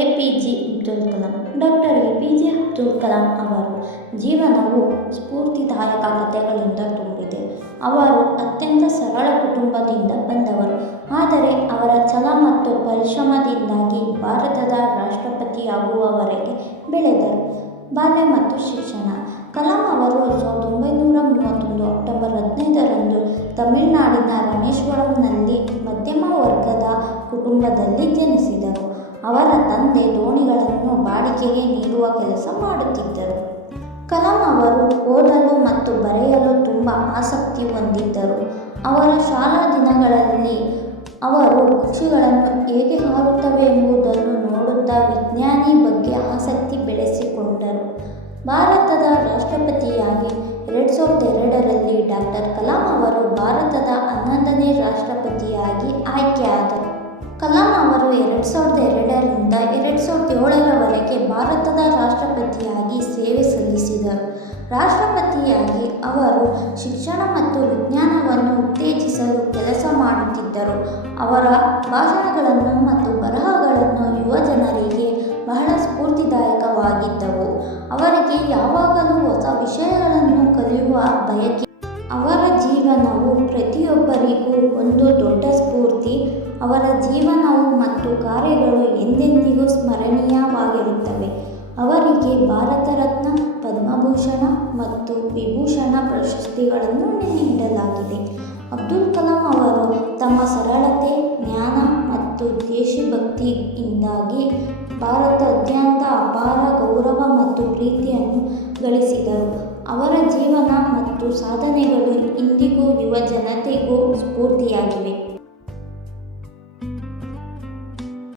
A P J Abdul Kalam, doctor A P J Abdul Kalam ಅವರು ಜೀವನವು ಸ್ಫೂರ್ತಿದಾಯಕ ಕಥೆಗಳಿಂದ ತುಂಬಿದೆ. ಅವರು ಅತ್ಯಂತ ಸರಳ ಕುಟುಂಬದಿಂದ ಬಂದವರು. ಆದರೆ ಅವರ ಛಲ ಮತ್ತು ಪರಿಶ್ರಮದಿಂದಾಗಿ ಭಾರತದ ರಾಷ್ಟ್ರಪತಿಯಾಗುವವರೆಗೆ ಬೆಳೆದರು. ಬಾಲ್ಯ ಮತ್ತು ಶಿಕ್ಷಣ. ಕಲಾಂ ಅವರು ಸಾವಿರದ ಒಂಬೈನೂರ ಮೂವತ್ತೊಂದು ಅಕ್ಟೋಬರ್ ಹದಿನೈದರಂದು ತಮಿಳುನಾಡಿನ ರಾಮೇಶ್ವರಂನಲ್ಲಿ ಮಧ್ಯಮ ವರ್ಗದ ಕುಟುಂಬದಲ್ಲಿ ಜನಿಸಿದರು. ಅವರ ತಂದೆ ದೋಣಿಗಳನ್ನು ಬಾಡಿಗೆಗೆ ನೀಡುವ ಕೆಲಸ ಮಾಡುತ್ತಿದ್ದರು. ಕಲಾಂ ಅವರು ಓದಲು ಮತ್ತು ಬರೆಯಲು ತುಂಬ ಆಸಕ್ತಿ ಹೊಂದಿದ್ದರು. ಅವರ ಶಾಲಾ ದಿನಗಳಲ್ಲಿ ಅವರು ಪಕ್ಷಿಗಳನ್ನು ಹೇಗೆ ಹಾರುತ್ತವೆ ಎಂಬುದನ್ನು ನೋಡುತ್ತಾ ವಿಜ್ಞಾನಿ ಬಗ್ಗೆ ಆಸಕ್ತಿ ಬೆಳೆಸಿಕೊಂಡರು. ಭಾರತದ ರಾಷ್ಟ್ರಪತಿಯಾಗಿ ಎರಡು ಸಾವಿರದ ಎರಡರಲ್ಲಿ ಡಾಕ್ಟರ್ ಕಲಾಂ ಅವರು ಭಾರತದ ಹನ್ನೊಂದನೇ ರಾಷ್ಟ್ರಪತಿಯಾಗಿ ಆಯ್ಕೆಯಾದರು. ಕಲಾಂ ಅವರು ಎರಡು ಸಾವಿರದ ಎರಡರಿಂದ ಎರಡು ಸಾವಿರದ ಏಳರವರೆಗೆ ಭಾರತದ ರಾಷ್ಟ್ರಪತಿಯಾಗಿ ಸೇವೆ ಸಲ್ಲಿಸಿದರು. ರಾಷ್ಟ್ರಪತಿಯಾಗಿ ಅವರು ಶಿಕ್ಷಣ ಮತ್ತು ವಿಜ್ಞಾನವನ್ನು ಉತ್ತೇಜಿಸಲು ಕೆಲಸ ಮಾಡುತ್ತಿದ್ದರು. ಅವರ ಭಾಷಣಗಳನ್ನು ಮತ್ತು ಬರಹಗಳನ್ನು ಯುವ ಜನರಿಗೆ ಬಹಳ ಸ್ಫೂರ್ತಿದಾಯಕವಾಗಿದ್ದವು. ಅವರಿಗೆ ಯಾವಾಗಲೂ ಹೊಸ ವಿಷಯಗಳನ್ನು ಕಲಿಯುವ ಬಯಕೆ ಅವರ ಜೀವನವು ಪ್ರತಿಯೊಬ್ಬರಿಗೂ ಒಂದು ದೊಡ್ಡ ಸ್ಫೂರ್ತಿ. ಅವರ ಜೀವನವು ಮತ್ತು ಕಾರ್ಯಗಳು ಎಂದೆಂದಿಗೂ ಸ್ಮರಣೀಯವಾಗಿರುತ್ತವೆ. ಅವರಿಗೆ ಭಾರತ ರತ್ನ ಪದ್ಮಭೂಷಣ ಮತ್ತು ವಿಭೂಷಣ ಪ್ರಶಸ್ತಿಗಳನ್ನು ನೀಡಲಾಗಿದೆ. ಅಬ್ದುಲ್ ಕಲಾಂ ಅವರು ತಮ್ಮ ಸರಳತೆ, ಜ್ಞಾನ ಮತ್ತು ದೇಶಭಕ್ತಿಯಿಂದಾಗಿ ಭಾರತಾದ್ಯಂತ ಅಪಾರ ಗೌರವ ಮತ್ತು ಪ್ರೀತಿಯನ್ನು ಗಳಿಸಿದರು. ಅವರ ಜೀವನ ಮತ್ತು ಸಾಧನೆಗಳು ಇಂದಿಗೂ ಯುವ ಜನತೆಗೂ ಸ್ಫೂರ್ತಿಯಾಗಿವೆ.